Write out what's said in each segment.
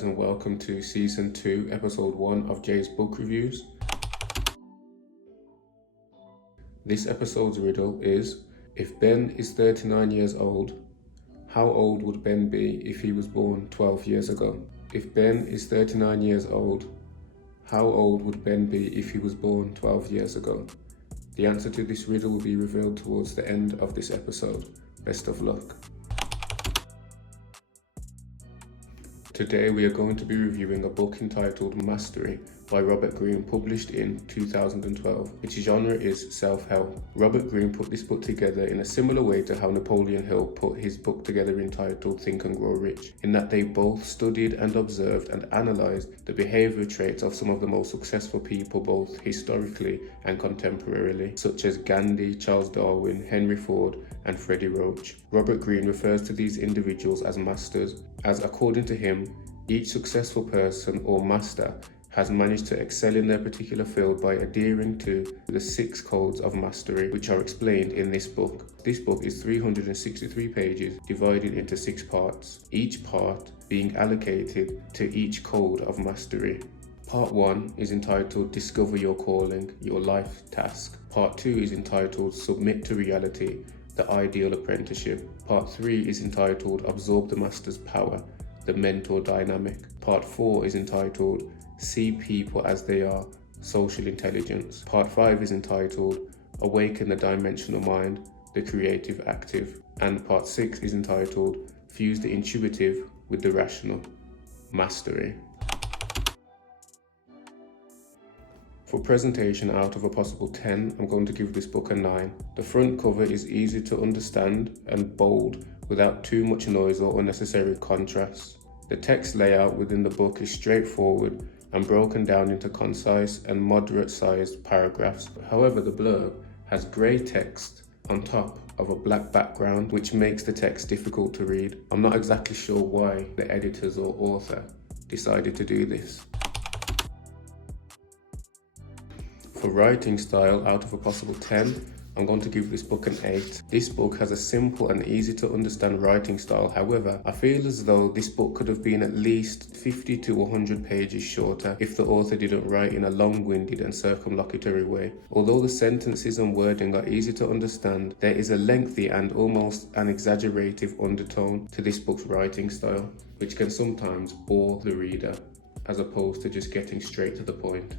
guys, and welcome to Season 2, Episode 1 of Jay's Book Reviews. This episode's riddle is, if Ben is 39 years old, how old would Ben be if he was born 12 years ago? If Ben is 39 years old, how old would Ben be if he was born 12 years ago? The answer to this riddle will be revealed towards the end of this episode. Best of luck. Today we are going to be reviewing a book entitled Mastery by Robert Greene, published in 2012. Its genre is self-help. Robert Greene put this book together in a similar way to how Napoleon Hill put his book together entitled Think and Grow Rich, in that they both studied and observed and analysed the behavioural traits of some of the most successful people both historically and contemporarily, such as Gandhi, Charles Darwin, Henry Ford and Freddie Roach. Robert Greene refers to these individuals as masters, as according to him, each successful person or master has managed to excel in their particular field by adhering to the 6 codes of mastery, which are explained in this book. This book is 363 pages, divided into 6 parts, each part being allocated to each code of mastery. Part 1 is entitled Discover Your Calling, Your Life Task. Part 2 is entitled Submit to Reality, The Ideal Apprenticeship. Part 3 is entitled Absorb the Master's Power, The Mentor Dynamic. Part 4 is entitled See People as They Are, Social Intelligence. Part 5 is entitled Awaken the Dimensional Mind, The Creative Active. And Part 6 is entitled Fuse the Intuitive with the Rational, Mastery. For presentation out of a possible 10, I'm going to give this book a 9. The front cover is easy to understand and bold without too much noise or unnecessary contrast. The text layout within the book is straightforward and broken down into concise and moderate-sized paragraphs. However, the blurb has grey text on top of a black background, which makes the text difficult to read. I'm not exactly sure why the editors or author decided to do this. For writing style, out of a possible 10, I'm going to give this book an 8. This book has a simple and easy to understand writing style. However, I feel as though this book could have been at least 50 to 100 pages shorter if the author didn't write in a long-winded and circumlocutory way. Although the sentences and wording are easy to understand, there is a lengthy and almost an exaggerative undertone to this book's writing style, which can sometimes bore the reader, as opposed to just getting straight to the point.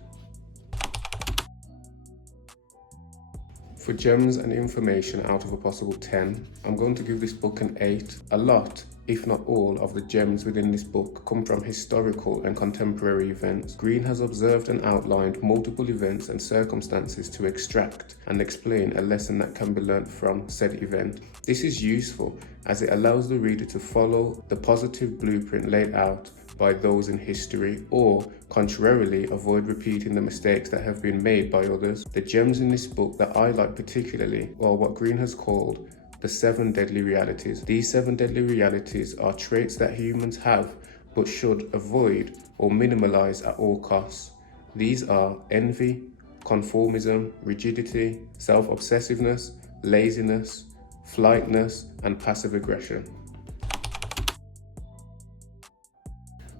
For gems and information out of a possible 10, I'm going to give this book an 8. A lot, if not all, of the gems within this book come from historical and contemporary events. Greene has observed and outlined multiple events and circumstances to extract and explain a lesson that can be learnt from said event. This is useful as it allows the reader to follow the positive blueprint laid out by those in history, or contrarily avoid repeating the mistakes that have been made by others. The gems in this book that I like particularly are what Greene has called the 7 deadly realities. These 7 deadly realities are traits that humans have but should avoid or minimalize at all costs. These are envy, conformism, rigidity, self-obsessiveness, laziness, flightness, and passive aggression.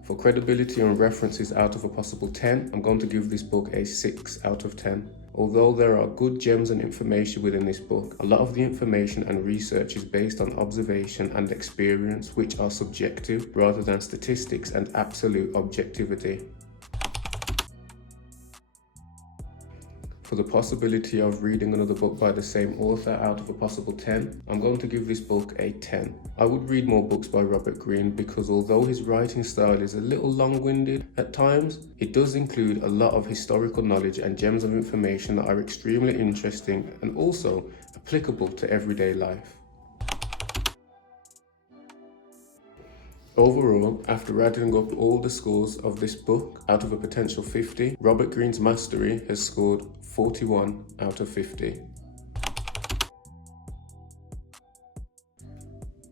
For credibility and references out of a possible 10, I'm going to give this book a 6 out of 10. Although there are good gems and information within this book, a lot of the information and research is based on observation and experience, which are subjective rather than statistics and absolute objectivity. For the possibility of reading another book by the same author out of a possible 10, I'm going to give this book a 10. I would read more books by Robert Greene because although his writing style is a little long-winded at times, it does include a lot of historical knowledge and gems of information that are extremely interesting and also applicable to everyday life. Overall, after adding up all the scores of this book out of a potential 50, Robert Greene's Mastery has scored 41 out of 50.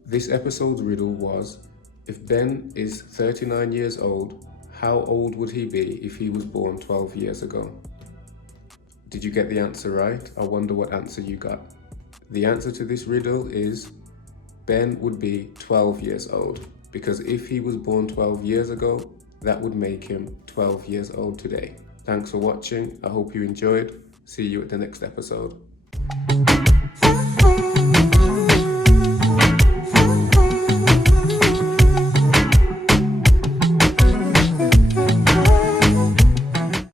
This episode's riddle was, if Ben is 39 years old, how old would he be if he was born 12 years ago? Did you get the answer right? I wonder what answer you got. The answer to this riddle is Ben would be 12 years old, because if he was born 12 years ago, That would make him 12 years old today. Thanks for watching. I hope you enjoyed. See you at the next episode.